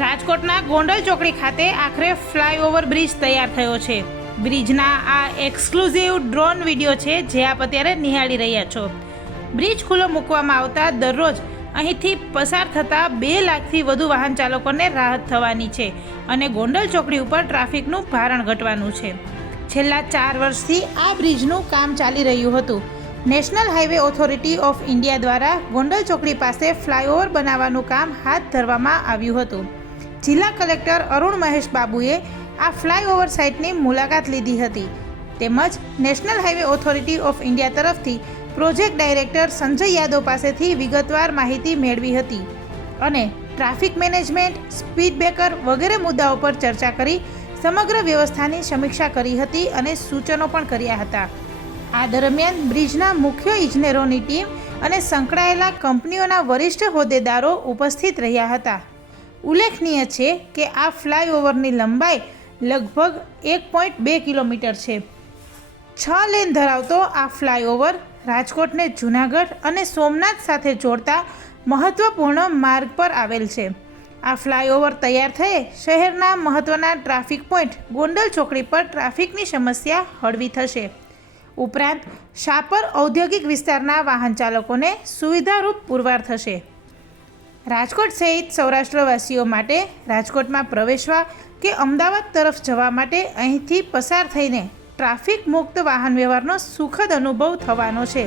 રાજકોટના ગોંડલ ચોકડી ખાતે આખરે ફ્લાયઓવર બ્રિજ તૈયાર થયો છે. બ્રિજના આ એક્સક્લુઝિવ ડ્રોન વીડિયો છે જે આપ અત્યારે નિહાળી રહ્યા છો. બ્રિજ ખુલ્લો મૂકવામાં આવતા દરરોજ અહીંથી પસાર થતા બે લાખથી વધુ વાહન ચાલકોને રાહત થવાની છે અને ગોંડલ ચોકડી ઉપર ટ્રાફિકનું ભારણ ઘટવાનું છે. છેલ્લા ચાર વર્ષથી આ બ્રિજનું કામ ચાલી રહ્યું હતું. National highway authority of India દ્વારા ગોંડલ ચોકડી પાસે ફ્લાયઓવર બનાવવાનું કામ હાથ ધરવામાં આવ્યું હતું. જિલ્લા કલેક્ટર અરુણ મહેશ બાબુએ આ ફ્લાયઓવર સાઇટની મુલાકાત લીધી હતી. તેમજ national highway authority of India તરફથી પ્રોજેક્ટ ડાયરેક્ટર સંજય યાદવ પાસેથી વિગતવાર માહિતી મેળવી હતી અને ટ્રાફિક મેનેજમેન્ટ, સ્પીડ બ્રેકર વગેરે મુદ્દાઓ પર ચર્ચા કરી સમગ્ર વ્યવસ્થાની સમીક્ષા કરી હતી અને સૂચનો પણ કર્યા હતા. આ દરમિયાન બ્રિજના મુખ્ય ઇજનેરોની ટીમ અને સંકળાયેલા કંપનીઓના વરિષ્ઠ હોદ્દેદારો ઉપસ્થિત રહ્યા હતા. ઉલ્લેખનીય છે કે આ ફ્લાયઓવરની લંબાઈ લગભગ એક પોઈન્ટ બે કિલોમીટર છે. છ લેન ધરાવતો આ ફ્લાયઓવર રાજકોટને જૂનાગઢ અને સોમનાથ સાથે જોડતા મહત્વપૂર્ણ માર્ગ પર આવેલ છે. આ ફ્લાયઓવર તૈયાર થયે શહેરના મહત્ત્વના ટ્રાફિક પોઈન્ટ ગોંડલ ચોકડી પર ટ્રાફિકની સમસ્યા હળવી થશે. ઉપરાંત, શાપર ઔદ્યોગિક વિસ્તારના વાહન ચાલકોને સુવિધારૂપ પુરવાર થશે. રાજકોટ સહિત સૌરાષ્ટ્રવાસીઓ માટે રાજકોટમાં પ્રવેશવા કે અમદાવાદ તરફ જવા માટે અહીંથી પસાર થઈને ટ્રાફિક મુક્ત વાહન વ્યવહારનો સુખદ અનુભવ થવાનો છે.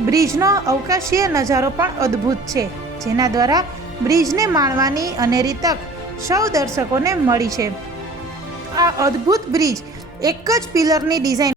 બ્રિજનો અવકાશીય નજારો પણ અદ્ભુત છે, જેના દ્વારા બ્રિજને માણવાની અનેરી તક સૌ દર્શકોને મળી છે. આ અદ્ભુત બ્રિજ એક જ પિલરની ડિઝાઇન